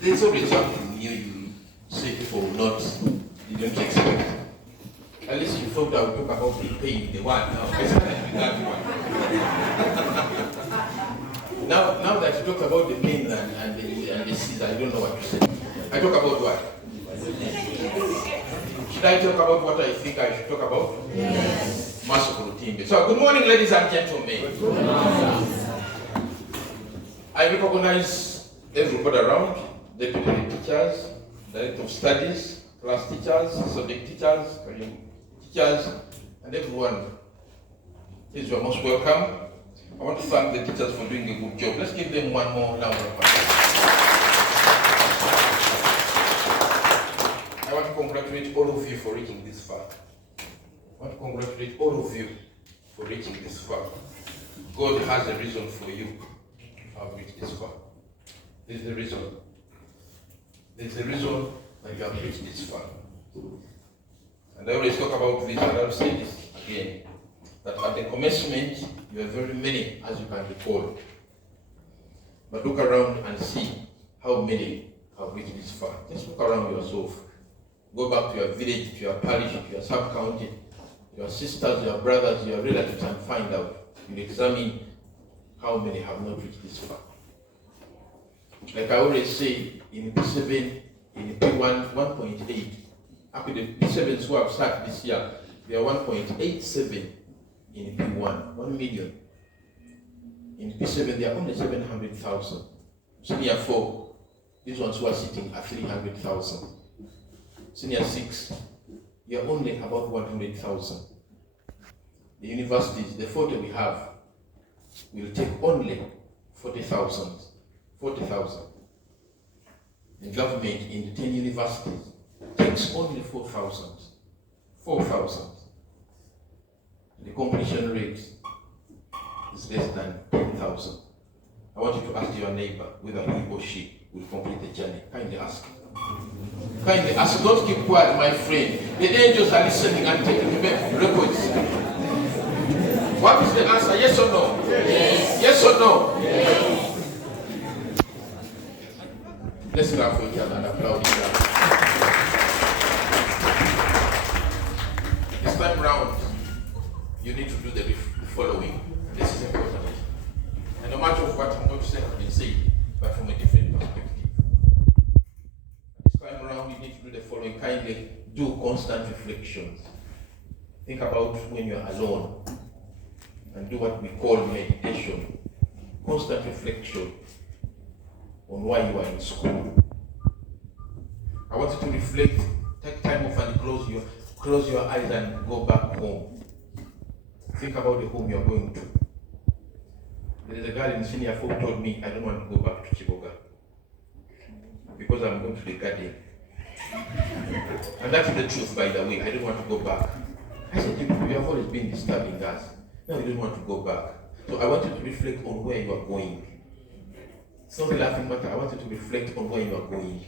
There's always something new you say people you don't expect. At least you thought I would talk about the pain, the one. Now, that one. now that you talk about the pain and the seas, I don't know what to say. I talk about what? Should I talk about what I think I should talk about? Yes. Merciful team. So, good morning, ladies and gentlemen. Good morning. I recognize everybody around, deputy teachers, director of studies, class teachers, subject teachers, teachers, and everyone. Please, you are most welcome. I want to thank the teachers for doing a good job. Let's give them one more round of applause. I want to congratulate all of you for reaching this far. I want to congratulate all of you for reaching this far. God has a reason for you to have reached this far. There's a reason. There's a reason that you have reached this far. And I always talk about this, and I'll say this again, that at the commencement, you are very many, as you can recall. But look around and see how many have reached this far. Just look around yourself. Go back to your village, to your parish, to your sub-county, your sisters, your brothers, your relatives, and find out. You examine how many have not reached this far. Like I always say, in P7, in P1, 1.8. After the P7s who have started this year, they are 1.87 in P1, 1 million. In P7, they are only 700,000. Senior 4, these ones who are sitting are 300,000. Senior 6, you are only about 100,000. The universities, the 40 we have, will take only 40,000. 40,000. The government in the 10 universities takes only 4,000. 4,000. The completion rate is less than 10,000. I want you to ask your neighbor whether he or she will complete the journey. Kindly ask. Kindly ask. Don't keep quiet, my friend. The angels are listening and taking records. What is the answer? Yes or no? Yes. Yes or no? Yes. Let's clap for each other and applaud each other. This time round, you need to do the following. This is important. And no matter what I'm going to say has been said, but from a different perspective. This time around, you need to do the following. Kindly do constant reflections. Think about when you're alone and do what we call meditation. Constant reflection on why you are in school. I want you to reflect, take time off and close your eyes and go back home. Think about the home you're going to. There is a girl in senior 4 who told me, I don't want to go back to Chiboga because I'm going to the garden. And that's the truth, by the way. I don't want to go back. I said, you have always been disturbing us. Now you don't want to go back. So I want you to reflect on where you are going. It's not a laughing matter. I want you to reflect on where you are going.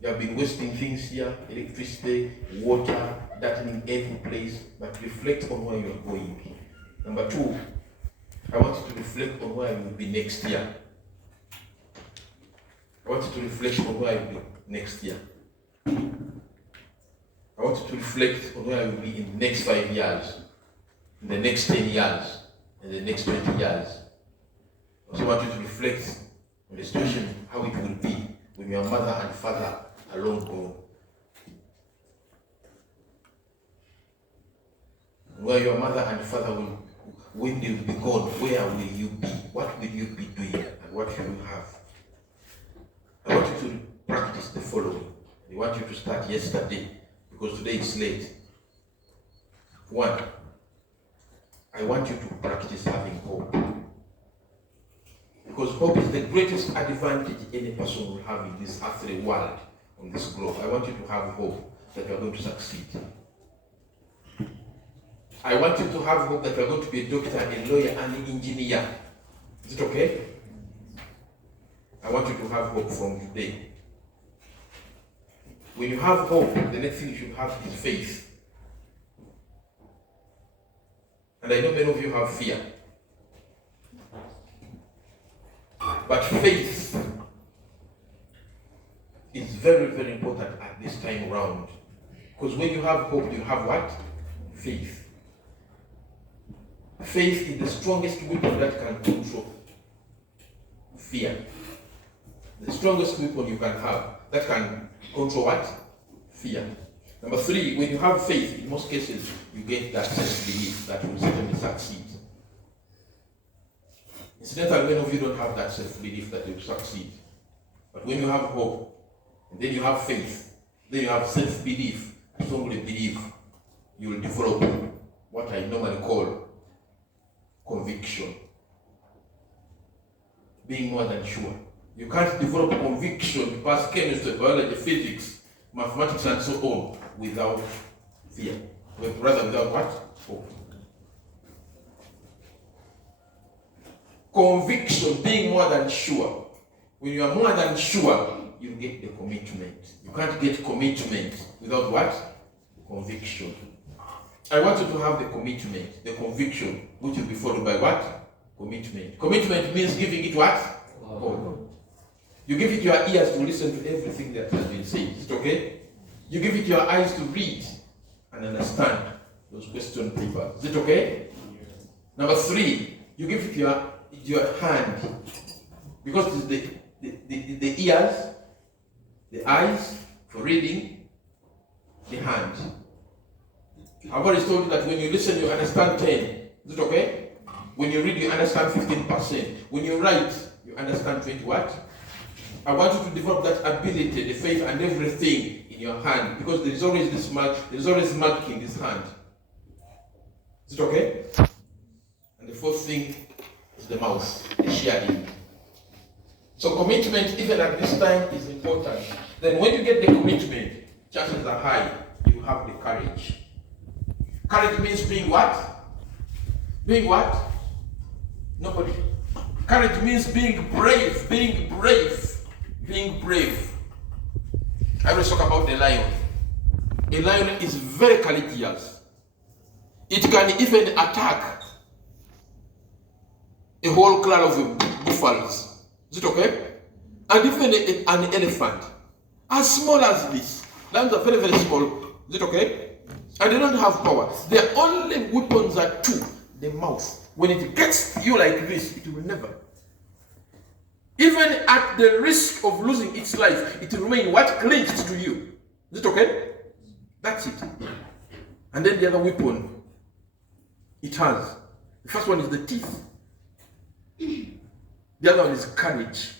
You have been wasting things here, electricity, water, that in every place, but reflect on where you are going. Number 2, I want you to reflect on where you will be next year. I want you to reflect on where you will be next year. I want you to reflect on where you will be in the next 5 years, in the next 10 years, in the next 20 years. I also want you to reflect on the situation, how it will be when your mother and father are long gone. Where your mother and father will, when they will be gone, where will you be? What will you be doing? And what will you have? I want you to practice the following. I want you to start yesterday, because today is late. 1, I want you to practice having hope. Because hope is the greatest advantage any person will have in this earthly world, on this globe. I want you to have hope that you are going to succeed. I want you to have hope that you are going to be a doctor, a lawyer, and an engineer. Is it okay? I want you to have hope from today. When you have hope, the next thing you should have is faith. And I know many of you have fear. But faith is very, very important at this time around. Because when you have hope, you have what? Faith. Faith is the strongest weapon that can control fear. The strongest weapon you can have that can control what? Fear. Number 3, when you have faith, in most cases, you get that self-belief that you will certainly succeed. Incidentally, many of you don't have that self-belief that you will succeed. But when you have hope, and then you have faith, then you have self-belief, I strongly believe you will develop what I normally call conviction. Being more than sure. You can't develop conviction, you pass chemistry, biology, physics, mathematics, and so on without fear. But rather without what? Hope. Conviction, being more than sure. When you are more than sure, you get the commitment. You can't get commitment without what? Conviction. I want you to have the commitment, the conviction, which will be followed by what? Commitment. Commitment means giving it what? Hope. You give it your ears to listen to everything that has been said. Is it okay? You give it your eyes to read and understand those question papers. Is it okay? Number 3, you give it your hand. Because it's the ears, the eyes for reading, the hand. I've already told you that when you listen, you understand 10. Is it okay? When you read, you understand 15%. When you write, you understand 20 what? I want you to develop that ability, the faith and everything in your hand, because there is always this mark, there is always mark in this hand. Is it okay? And the 4th thing is the mouth, the sharing. So commitment, even at this time, is important. Then when you get the commitment, chances are high you have the courage. Courage means being what? Being what? Nobody. Courage means being brave, being brave. Being brave. I always talk about the lion. A lion is very courageous. It can even attack a whole clan of buffaloes. Is it okay? And even an elephant. As small as this. Lions are very, very small. Is it okay? And they don't have power. Their only weapons are 2. The mouth. When it gets you like this, it will never. Even at the risk of losing its life, it will remain what? Clenched to you. Is it okay? That's it. And then the other weapon it has. The first one is the teeth. The other one is courage.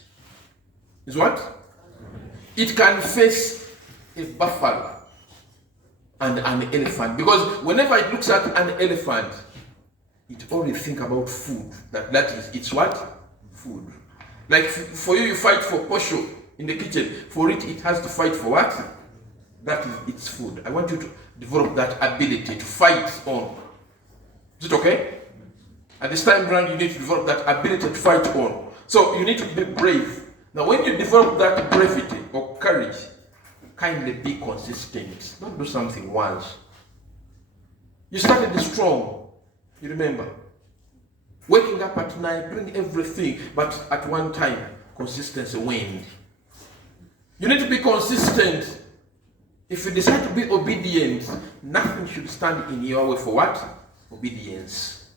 Is what? It can face a buffalo and an elephant. Because whenever it looks at an elephant, it only thinks about food. That is, it's what? Food. Like for you fight for posho in the kitchen. For it has to fight for what? That is its food. I want you to develop that ability to fight on. Is it okay? At this time around, you need to develop that ability to fight on. So you need to be brave. Now when you develop that bravery or courage, kindly be consistent. Don't do something once. You started strong. You remember? Waking up at night, doing everything, but at one time, consistency waned. You need to be consistent. If you decide to be obedient, nothing should stand in your way for what? Obedience.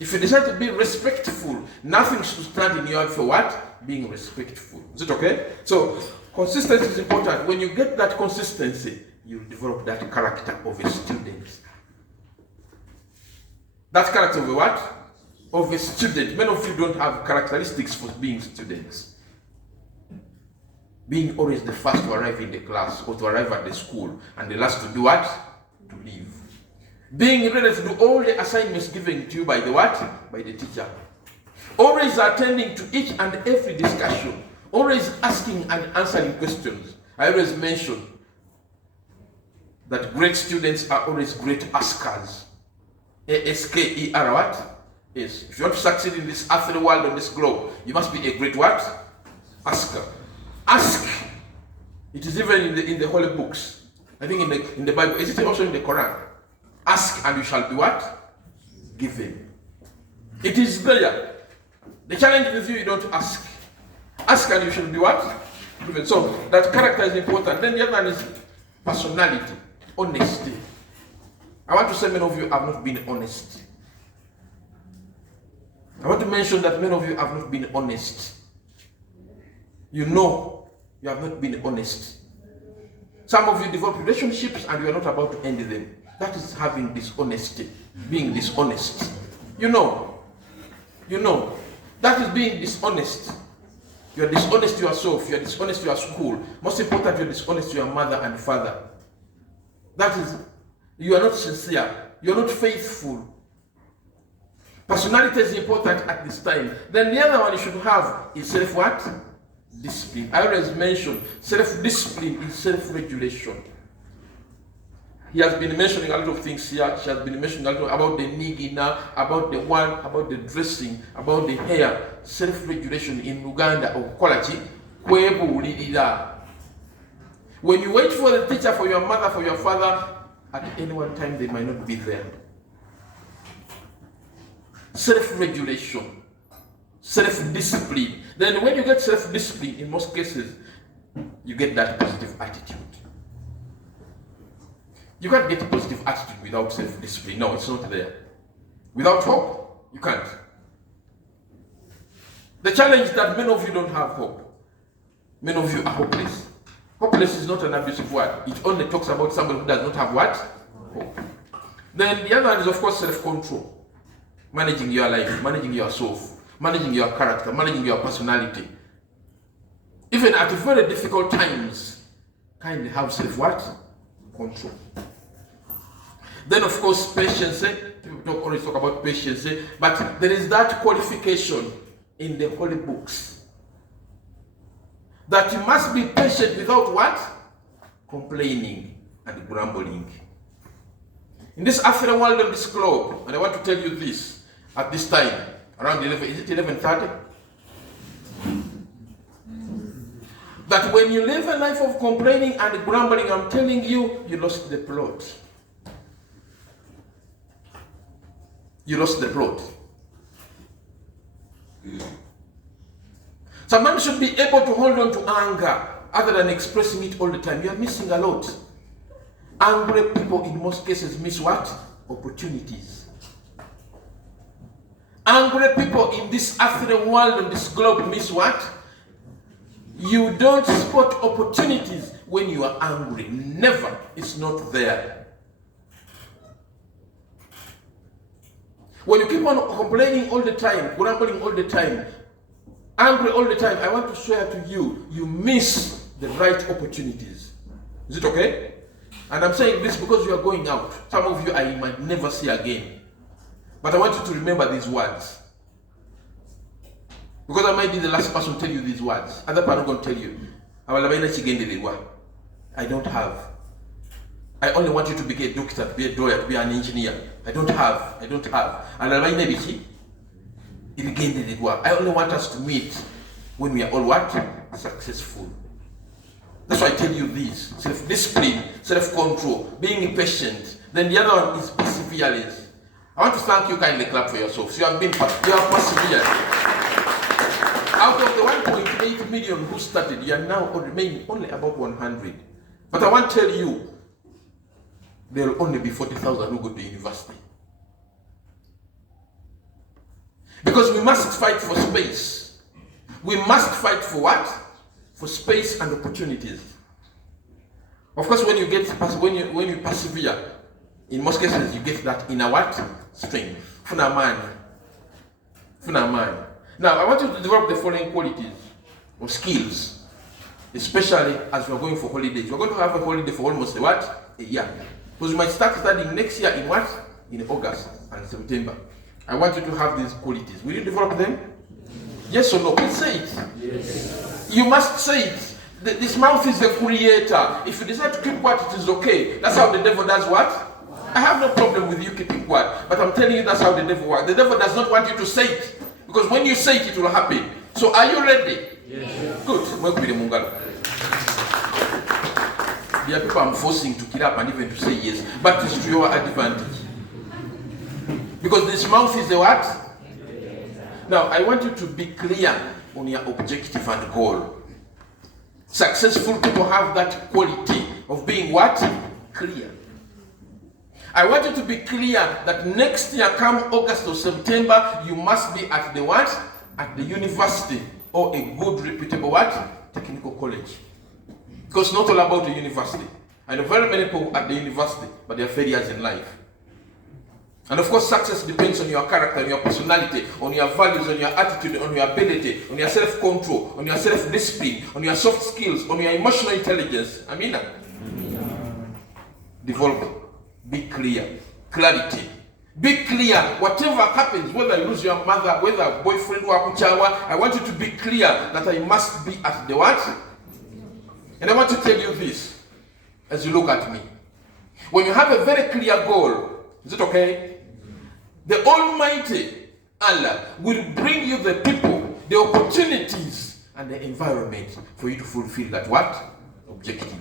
If you decide to be respectful, nothing should stand in your way for what? Being respectful. Is it okay? So, consistency is important. When you get that consistency, you develop that character of a student. That character of a what? Of a student. Many of you don't have characteristics for being students. Being always the first to arrive in the class or to arrive at the school and the last to do what? To leave. Being ready to do all the assignments given to you by the what? By the teacher. Always attending to each and every discussion. Always asking and answering questions. I always mention that great students are always great askers. A-S-K-E-R what? Yes. If you want to succeed in this earthly world on this globe, you must be a great what? Asker. Ask. It is even in the holy books. I think in the Bible. Is it also in the Quran? Ask and you shall be what? Given. It is there. The challenge with you don't ask. Ask and you should be what? Given. So that character is important. Then the other one is personality, honesty. I want to say many of you have not been honest. I want to mention that many of you have not been honest. You know you have not been honest. Some of you develop relationships and you are not about to end them. That is having dishonesty, being dishonest. You know. That is being dishonest. You are dishonest to yourself, you are dishonest to your school. Most important, you are dishonest to your mother and father. That is, you are not sincere, you are not faithful. Personality is important at this time. Then the other one you should have is self what? Discipline. I always mention self-discipline is self-regulation. He has been mentioning a lot of things here. She has been mentioning a lot about the nigina, about the one, about the dressing, about the hair. Self-regulation in Uganda or quality. When you wait for the teacher, for your mother, for your father, at any one time they might not be there. Self-regulation, self-discipline. Then when you get self-discipline, in most cases, you get that positive attitude. You can't get a positive attitude without self-discipline. No, it's not there. Without hope, you can't. The challenge is that many of you don't have hope. Many of you are hopeless. Hopeless is not an abusive word. It only talks about somebody who does not have what? Hope. Then the other one is, of course, self-control. Managing your life, managing yourself, managing your character, managing your personality. Even at very difficult times, kindly have self-what? Control. Then, of course, patience. People always talk about patience, but there is that qualification in the holy books that you must be patient without what? Complaining and grumbling. In this African world and this globe, and I want to tell you this at this time, around 11, is it 11:30? That when you live a life of complaining and grumbling, I'm telling you, you lost the plot. You lost the plot. Someone should be able to hold on to anger other than expressing it all the time. You are missing a lot. Angry people in most cases miss what? Opportunities. Angry people in this African world and this globe miss what? You don't spot opportunities when you are angry. Never. It's not there. When you keep on complaining all the time, grumbling all the time, angry all the time, I want to swear to you, you miss the right opportunities. Is it okay? And I'm saying this because you are going out. Some of you I might never see again. But I want you to remember these words. Because I might be the last person to tell you these words. Other people are not going to tell you. I don't have. I only want you to be a doctor, to be a lawyer, to be an engineer. I don't have. And I only want us to meet when we are all what? Successful. That's why I tell you this. Self-discipline, self-control, being patient. Then the other one is perseverance. I want to thank you, kindly clap for yourselves. You have persevered. Out of the 1.8 million who started, you are now remaining only about 100. But I want to tell you, there will only be 40,000 who go to university. Because we must fight for space. We must fight for what? For space and opportunities. Of course, when you persevere, in most cases you get that inner what? Strength. Funamani. Now, I want you to develop the following qualities or skills, especially as we are going for holidays. We're going to have a holiday for almost a year. Because we might start studying next year in what? In August and September. I want you to have these qualities. Will you develop them? Yes or no? Please say it. Yes. You must say it. This mouth is the creator. If you decide to keep quiet, it is okay. That's how the devil does what? I have no problem with you keeping quiet. But I'm telling you that's how the devil works. The devil does not want you to say it. Because when you say it, it will happen. So are you ready? Yes. Good. There are people I'm forcing to get up and even to say yes. But it's to your advantage. Because this mouth is the what? Now, I want you to be clear on your objective and goal. Successful people have that quality of being what? Clear. I want you to be clear that next year, come August or September, you must be at the what? At the university or a good, reputable what? Technical college. Because it's not all about the university. I know very many people at the university, but they are failures in life. And of course, success depends on your character, on your personality, on your values, on your attitude, on your ability, on your self-control, on your self-discipline, on your soft skills, on your emotional intelligence. Amina. Develop. Be clear. Clarity. Be clear. Whatever happens, whether you lose your mother, whether a boyfriend or kuchawa, I want you to be clear that I must be at the what? And I want to tell you this as you look at me. When you have a very clear goal, is it okay? The Almighty Allah will bring you the people, the opportunities, and the environment for you to fulfill that what? Objective.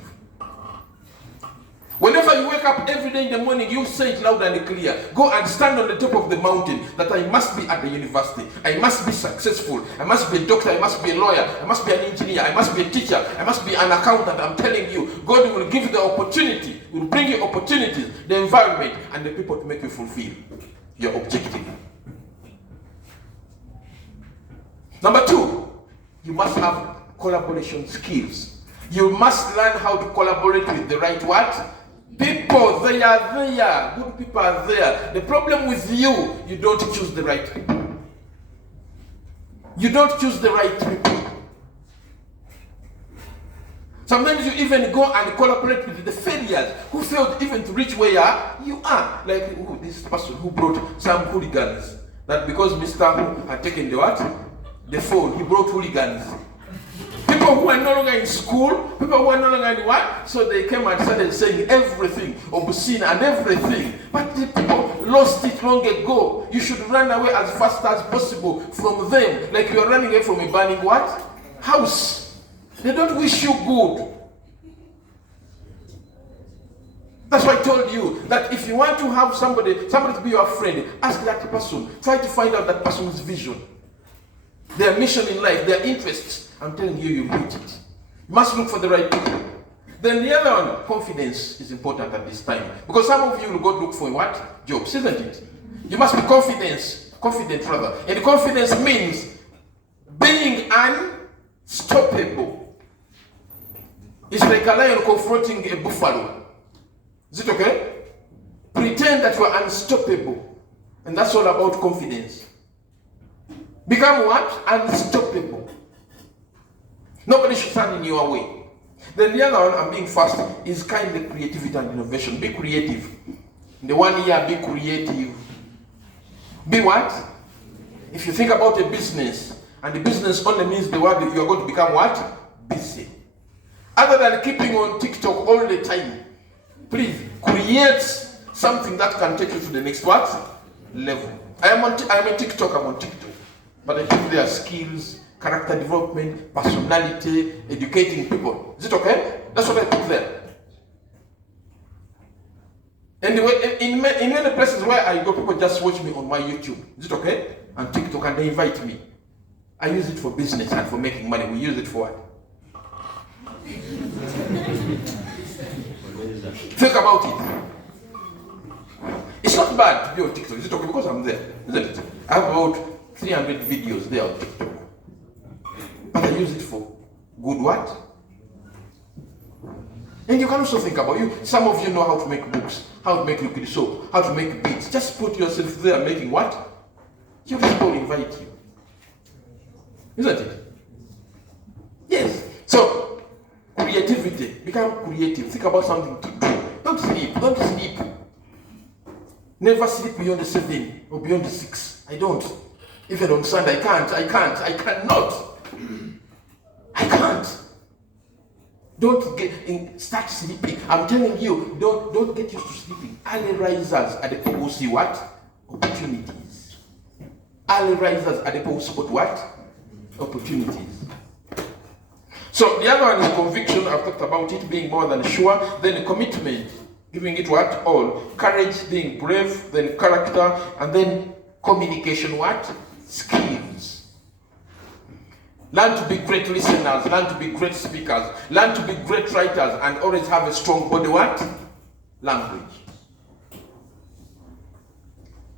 Whenever you wake up every day in the morning, you say it loud and clear. Go and stand on the top of the mountain that I must be at the university. I must be successful. I must be a doctor. I must be a lawyer. I must be an engineer. I must be a teacher. I must be an accountant. I'm telling you, God will give you the opportunity, will bring you opportunities, the environment, and the people to make you fulfill your objective. Number 2, you must have collaboration skills. You must learn how to collaborate with the right what? People. They are there. Good people are there. The problem with you, you don't choose the right people. You don't choose the right people. Sometimes you even go and collaborate with the failures who failed even to reach where you are. Like this person who brought some hooligans. That because Mr. Who had taken the what? The phone, he brought hooligans. People who are no longer in school, people who are no longer in what? So they came and started saying everything, obscene and everything. But the people lost it long ago. You should run away as fast as possible from them. Like you are running away from a burning what? House. They don't wish you good. That's why I told you that if you want to have somebody to be your friend, ask that person. Try to find out that person's vision, their mission in life, their interests. I'm telling you, you'll meet it. You must look for the right people. Then the other one, confidence is important at this time. Because some of you will go look for what? Jobs, isn't it? You must be confident rather. And confidence means being unstoppable. It's like a lion confronting a buffalo. Is it okay? Pretend that you are unstoppable. And that's all about confidence. Become what? Unstoppable. Nobody should stand in your way. Then the other one, I'm being fast, is kind of creativity and innovation. Be creative. In the 1 year, be creative. Be what? If you think about a business, and the business only means the word that you are going to become what? Busy. Other than keeping on TikTok all the time, please create something that can take you to the next what? Level. I'm a TikTok, I'm on TikTok. But I think there are skills, character development, personality, educating people. Is it okay? That's what I put there. Anyway, in many places where I go, people just watch me on my YouTube. Is it okay? And TikTok, and they invite me. I use it for business and for making money. We use it for what? Think about it. It's not bad to be on TikTok. Is it okay? Because I'm there, isn't it? I have about 300 videos there on TikTok. But I use it for good what? And you can also think about you. Some of you know how to make books, how to make liquid soap, how to make beads. Just put yourself there making what? Your people invite you. Isn't it? Yes. So, creativity. Become creative. Think about something to do. Don't sleep. Don't sleep. Never sleep beyond the 7 or beyond the 6. I don't. Even on Sunday, I cannot. I can't. Don't start sleeping. I'm telling you, don't get used to sleeping. Early risers are the people who see what? Opportunities. Early risers are the people who spot what? Opportunities. So the other one is conviction. I've talked about it being more than sure. Then commitment, giving it what? All. Courage, being brave. Then character. And then communication what? skills. Learn to be great listeners, learn to be great speakers, learn to be great writers, and always have a strong body what? Language.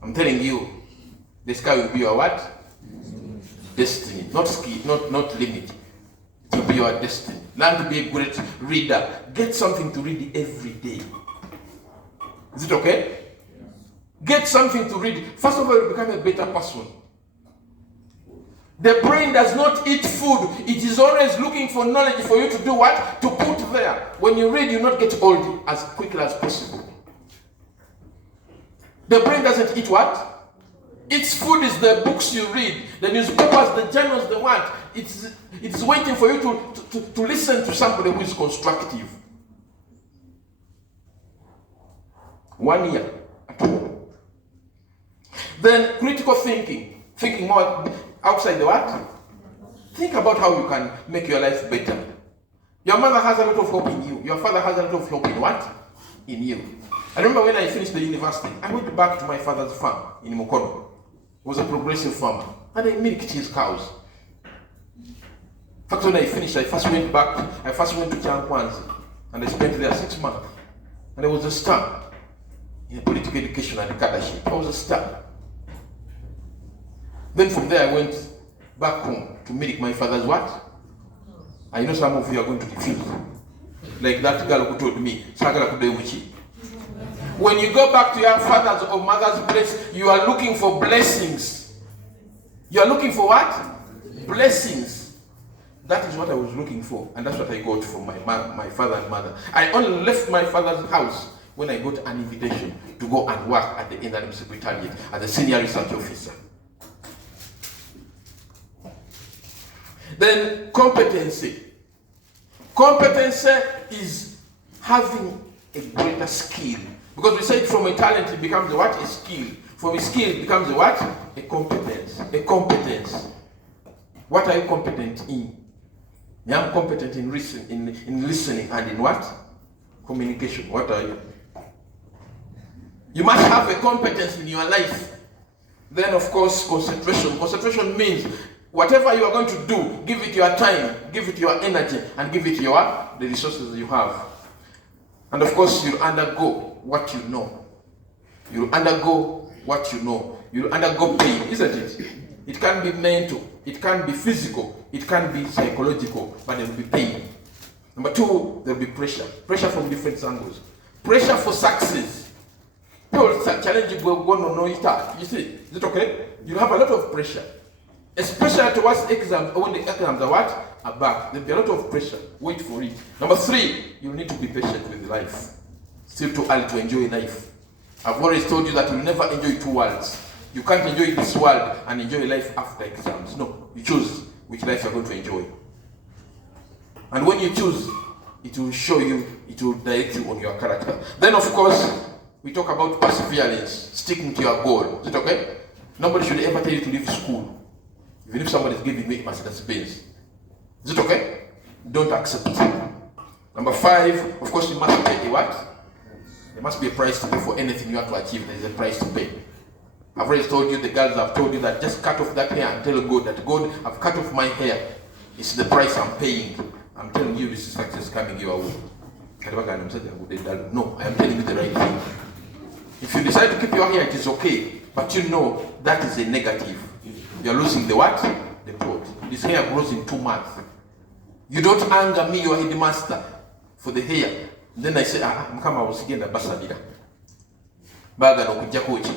I'm telling you, the sky will be your what? Destiny. Not skill, not limit. It will be your destiny. Learn to be a great reader. Get something to read every day. Is it okay? Get something to read. First of all, you become a better person. The brain does not eat food. It is always looking for knowledge for you to do what? To put there. When you read, you not get old as quickly as possible. The brain doesn't eat what? Its food is the books you read, the newspapers, the journals, the what. It's waiting for you to listen to somebody who is constructive. 1 year at home. Then critical thinking. Thinking more outside the what? Think about how you can make your life better. Your mother has a lot of hope in you. Your father has a lot of hope in what? In you. I remember when I finished the university, I went back to my father's farm in Mukono. He was a progressive farmer. And I milked his cows. In fact, when I finished, I first went to Chankwanzi. And I spent there 6 months. And I was a star in political education and cadreship. I was a star. Then from there I went back home to milk my father's what? I know some of you are going to refuse. Like that girl who told me, when you go back to your father's or mother's place, you are looking for blessings. You are looking for what? Blessings. That is what I was looking for, and that's what I got from my father and mother. I only left my father's house when I got an invitation to go and work at the Interim Secretariat as a senior research officer. Then competency. Competency is having a greater skill. Because we said from a talent it becomes a what? A skill. From a skill it becomes a what? A competence. A competence. What are you competent in? I am competent in listening and in what? Communication. What are you? You must have a competence in your life. Then of course concentration. Concentration means whatever you are going to do, give it your time, give it your energy, and give it the resources you have. And of course you'll undergo what you know. You'll undergo what you know. You'll undergo pain, isn't it? It can be mental, it can be physical, it can be psychological, but there will be pain. Number 2, there will be pressure. Pressure from different angles. Pressure for success. People challenge you, go no, no, you see, is it okay? You have a lot of pressure. Especially towards exams, when the exams are what? Are back. There'll be a lot of pressure. Wait for it. Number 3, you need to be patient with life. Still too early to enjoy life. I've always told you that you'll never enjoy 2 worlds. You can't enjoy this world and enjoy life after exams. No, you choose which life you're going to enjoy. And when you choose, it will show you, it will direct you on your character. Then of course, we talk about perseverance, sticking to your goal. Is it okay? Nobody should ever tell you to leave school. Even if somebody is giving me Mercedes Benz. Is it okay? Don't accept it. Number 5, of course you must pay a what? There must be a price to pay for anything you have to achieve. There is a price to pay. I've already told you, the girls have told you that just cut off that hair and tell God that God, I've cut off my hair. It's the price I'm paying. I'm telling you this is success coming your way. No, I am telling you the right thing. If you decide to keep your hair, it is okay. But you know that is a negative. You're losing the what? The plot. This hair grows in 2 months. You don't anger me, your headmaster, for the hair. Then I say, Mkama was again the Basadira. Baga no kujakochi.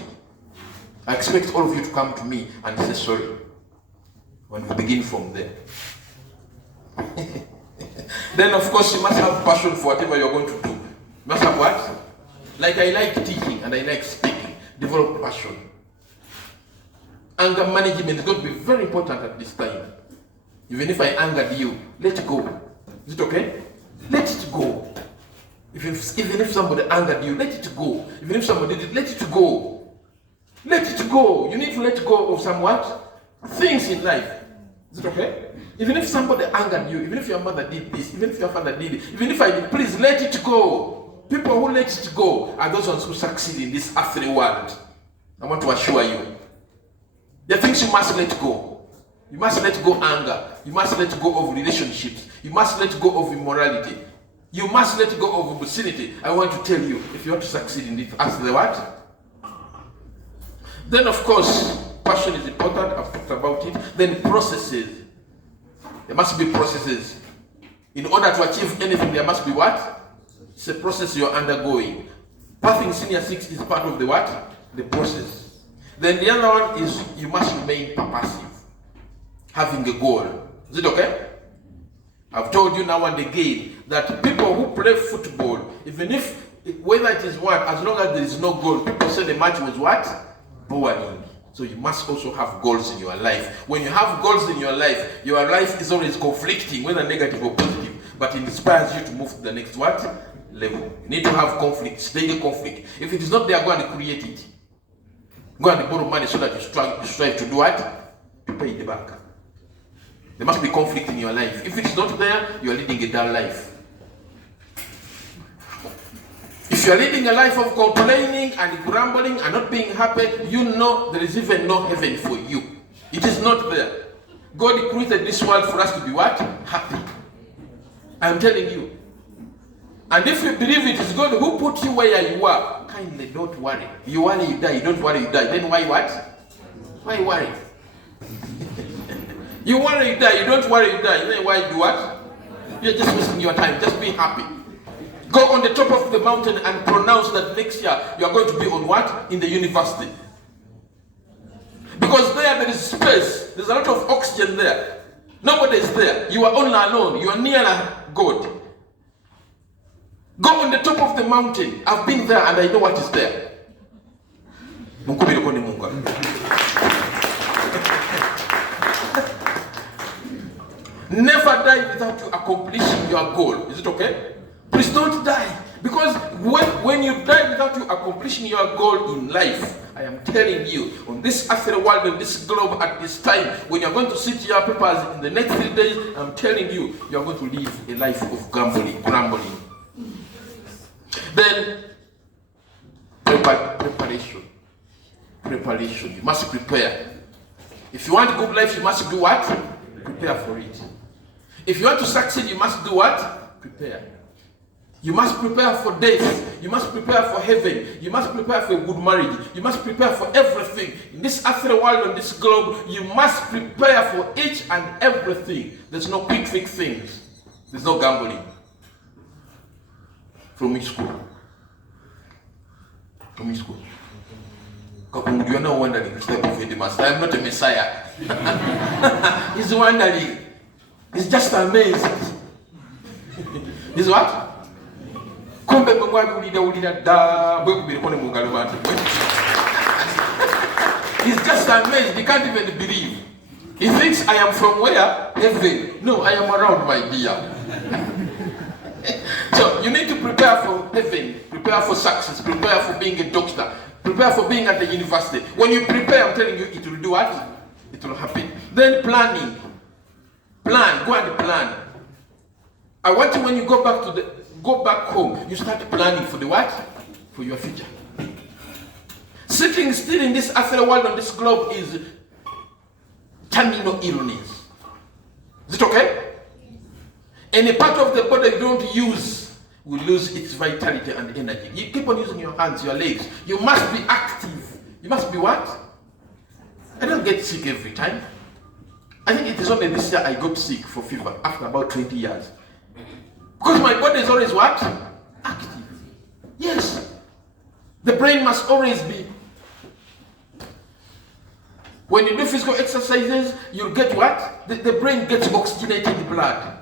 I expect all of you to come to me and say sorry. When we begin from there. Then of course you must have passion for whatever you're going to do. You must have what? Like I like teaching and I like speaking. Develop passion. Anger management is going to be very important at this time. Even if I angered you, let it go. Is it okay? Let it go. Even if somebody angered you, let it go. Even if somebody did it, let it go. Let it go. You need to let go of some what? Things in life. Is it okay? Even if somebody angered you, even if your mother did this, even if your father did it, even if I did, please let it go. People who let it go are those ones who succeed in this earthly world. I want to assure you. There are things you must let go. You must let go anger. You must let go of relationships. You must let go of immorality. You must let go of obscenity. I want to tell you, if you want to succeed in this, ask the what? Then of course, passion is important. I've talked about it. Then processes. There must be processes. In order to achieve anything, there must be what? It's a process you're undergoing. Pathing Senior 6 is part of the what? The process. Then the other one is you must remain purposive. Having a goal. Is it okay? I've told you now and again that people who play football, even if, whether it is what, as long as there is no goal, people say the match was what? Boring. So you must also have goals in your life. When you have goals in your life is always conflicting, whether negative or positive, but it inspires you to move to the next what? Level. You need to have conflict, daily conflict. If it is not there, go and create it. Go and borrow money so that you strive to do what? To pay the bank. There must be conflict in your life. If it's not there, you are leading a dull life. If you are leading a life of complaining and grumbling and not being happy, you know there is even no heaven for you. It is not there. God created this world for us to be what? Happy. I'm telling you. And if you believe it is God who put you where you are, kindly don't worry. You worry, you die. You don't worry, you die. Then why what? Why worry? You worry, you die. You don't worry, you die. Then why do what? You're just wasting your time. Just be happy. Go on the top of the mountain and pronounce that next year you are going to be on what? In the university. Because there is space. There's a lot of oxygen there. Nobody is there. You are all alone. You are near God. Go on the top of the mountain. I've been there and I know what is there. Never die without you accomplishing your goal. Is it okay? Please don't die. Because when you die without you accomplishing your goal in life, I am telling you, on this earthly world, on this globe at this time, when you're going to sit your papers in the next 3 days, I'm telling you, you're going to live a life of grumbling. Then, preparation. Preparation. You must prepare. If you want a good life, you must do what? Prepare for it. If you want to succeed, you must do what? Prepare. You must prepare for death. You must prepare for heaven. You must prepare for a good marriage. You must prepare for everything. In this earthly world, on this globe, you must prepare for each and everything. There's no quick fix things. There's no gambling. From which school? From which school? You are not wondering, I'm not a Messiah. He's wondering. He's just amazed. He's what? He's just amazed. He can't even believe. He thinks I am from where? Heaven. No, I am around, my dear. So you need to prepare for heaven, prepare for success, prepare for being a doctor, prepare for being at the university. When you prepare, I'm telling you, it will do what? It will happen. Then planning. Plan, go and plan. I want you, when you go back home, you start planning for the what? For your future. Sitting still in this earthly world on this globe is terminal illness. Is it okay? Any part of the body you don't use will lose its vitality and energy. You keep on using your hands, your legs. You must be active. You must be what? I don't get sick every time. I think it is only this year I got sick for fever after about 20 years. Because my body is always what? Active. Yes. The brain must always be. When you do physical exercises, you'll get what? The brain gets oxygenated blood.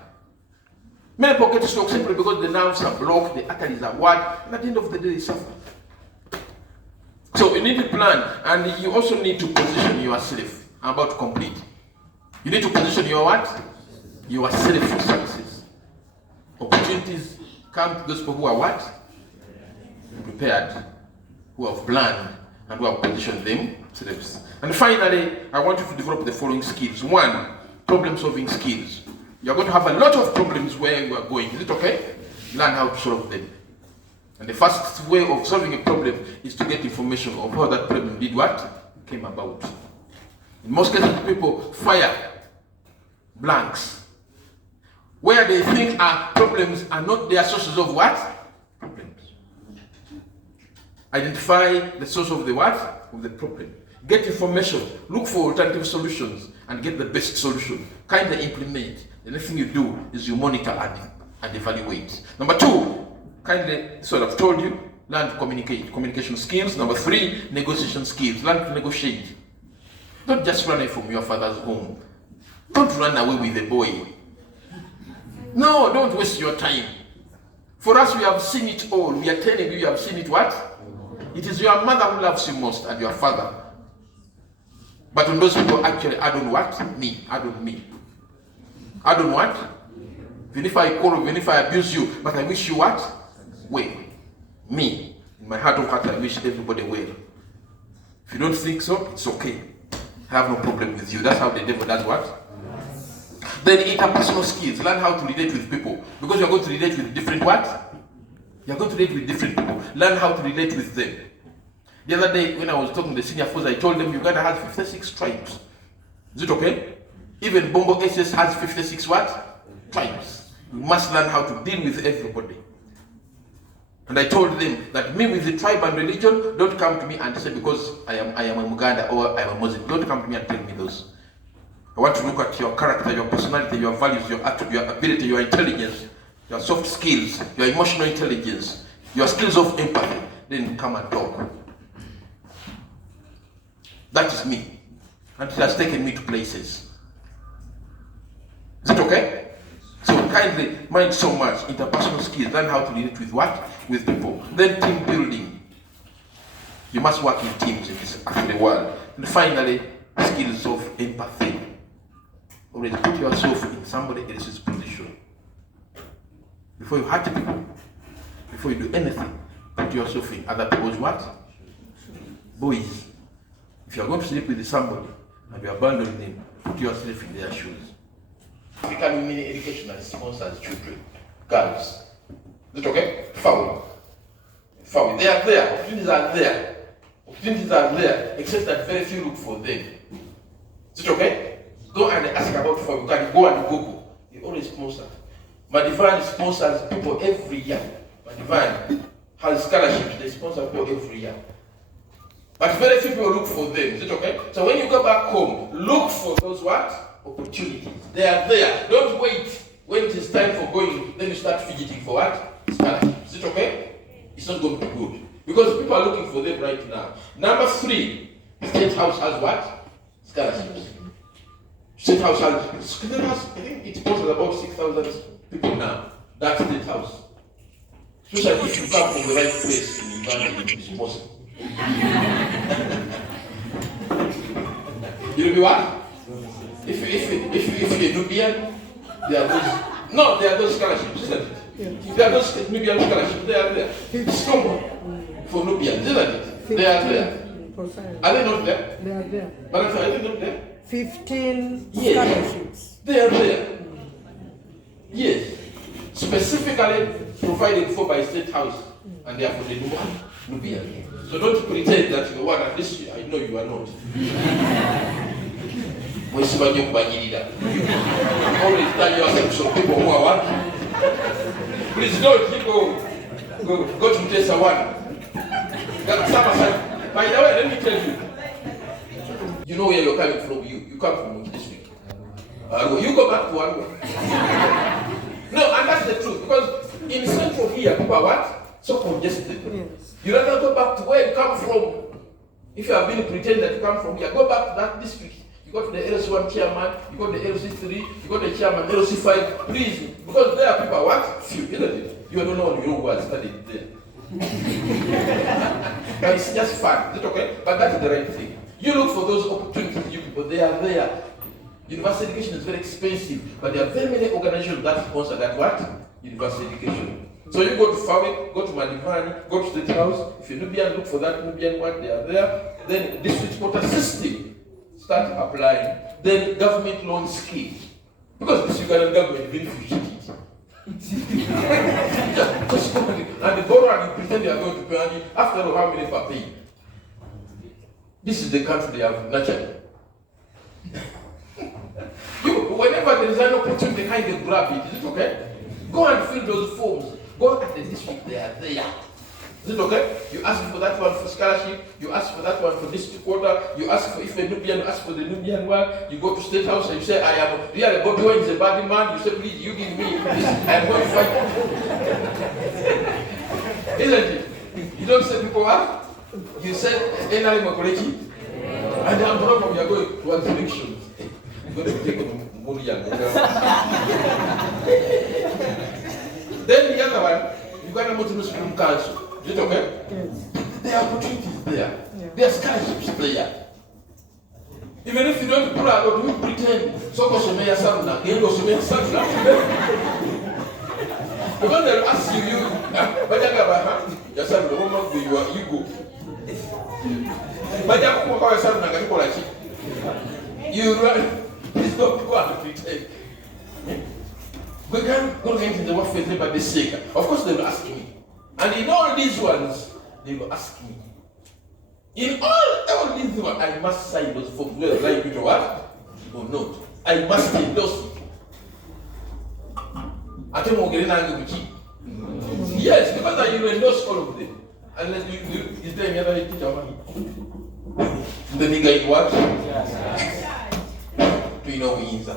Many people get stroke simply because the nerves are blocked, the arteries are what? And at the end of the day, they suffer. So you need to plan, and you also need to position yourself. I'm about to complete. You need to position your what? Yourself for success. Opportunities come to those people who are what? Prepared, who have planned, and who have positioned themselves. And finally, I want you to develop the following skills. 1, problem-solving skills. You're going to have a lot of problems where you are going. Is it okay? Learn how to solve them. And the first way of solving a problem is to get information of how that problem did what? Came about. In most cases, people fire blanks. Where they think are problems are not their sources of what? Problems. Identify the source of the what? Of the problem. Get information, look for alternative solutions, and get the best solution. Kindly implement. The next thing you do is you monitor and evaluate. Number 2, kindly, so I've told you, learn to communicate. Communication skills. Number 3, negotiation skills. Learn to negotiate. Don't just run away from your father's home. Don't run away with the boy. No, don't waste your time. For us, we have seen it all. We are telling you have seen it what? It is your mother who loves you most and your father. But on those people actually add on what? Me. Add on me. Add on what? Even if I call, even if I abuse you, but I wish you what? Well. Me. In my heart of heart, I wish everybody well. If you don't think so, it's okay. I have no problem with you. That's how the devil does what? Then interpersonal skills. Learn how to relate with people. Because you're going to relate with different what? You're going to relate with different people. Learn how to relate with them. The other day, when I was talking to the senior force, I told them Uganda has 56 tribes. Is it okay? Even Bombo SS has 56 what? Tribes. You must learn how to deal with everybody. And I told them that me with the tribe and religion, don't come to me and say because I am a Muganda or I am a Muslim. Don't come to me and tell me those. I want to look at your character, your personality, your values, your attitude, your ability, your intelligence, your soft skills, your emotional intelligence, your skills of empathy. Then come and talk. That is me. And it has taken me to places. Is it okay? So kindly mind so much interpersonal skills. Learn how to relate with what? With people. Then team building. You must work in teams in this actual world. And finally, skills of empathy. Always put yourself in somebody else's position. Before you hurt people, before you do anything, put yourself in other people's what? Boys. If you are going to sleep with somebody and you abandon them, put yourself in their shoes. African Women Educational sponsors children, girls. Is it okay? Foul. They are there. Opportunities are there. Opportunities are there, except that very few look for them. Is it okay? Go and ask about foul. You can go and Google. They always sponsor. Madivan sponsors people every year. Madivan has scholarships. They sponsor people every year. But very few people look for them. Is it okay? So when you go back home, look for those what? Opportunities. They are there. Don't wait when it is time for going. Then you start fidgeting for what? Scholarships. Is it okay? It's not going to be good. Because people are looking for them right now. Number 3, State House has what? Scholarships. State House has, I think it sponsors about 6,000 people now. That State House. Especially if you come from the right place in Uganda, it is possible. You know be what? If you're Nubian, there are those scholarships, isn't it? Yeah. There are those Nubian scholarships, they are there. It's common for Nubians, isn't it? They are there. Are they not there? They are there. But are they not there? 15 scholarships. They are there. Yes. Specifically provided for by State House, and they are for the Nubian. So don't pretend that you are one, at least I know you are not. Always tell yourself some people who are what? Please don't you go to Tessa 1. By the way, let me tell you. You know where you're coming from. You come from which district? You go back to one. No, and that's the truth. Because in central here, people are what? So congested. Yes. You rather go back to where you come from. If you have been pretending that you come from here, go back to that district. You go to the LC1 chairman, you go to the LC3, you go to the chairman, LC5, please. Because there are people what? Few, isn't it? You don't know who has studied there. But it's just fun. Is it okay? But that's the right thing. You look for those opportunities, you people, they are there. University education is very expensive, but there are very many organizations that sponsor that what? University education. So you go to Fawe, go to Malivani, go to State House. If you're Nubian, look for that Nubian one, they are there. Then district quota system, start applying. Then government loan scheme. Because this Ugandan government will benefit it. And the borrower, you pretend they are going to pay money. After all, how many per pay? This is the country they have nurtured. opportunity, kind of grab it. Is it okay? Go and fill those forms. Go at the district, they are there. Is it okay? You ask for that one for scholarship, you ask for that one for district quota, you ask for if a Nubian, you ask for the Nubian one, you go to State House and you say, I am really Bobby Wine is a bad man, you say, please, you give me this, I am going to fight. Isn't it? You don't say people are, you say, Enali Makorechi, and I'm from you are going to elections. You're going to take on money and then the other one, you got to go to the Supreme Council. Is it okay? Yes. There are opportunities there. Yeah. There are scholarships there. Even if you don't pull out or do pretend, so go to Meya Saruna, then go to Meya Saruna. When they ask you, you go. You run. Please don't go and pretend. We can't go into the work with by the sake. Of course, they will ask me. And in all these ones, they will ask me. In all these ones, I must sign those forms. Whether I like it or what, or not. I must endorse it. Yes, because you endorse all of them. Unless is there any other teacher money? The nigga you watch? Do you know who he is?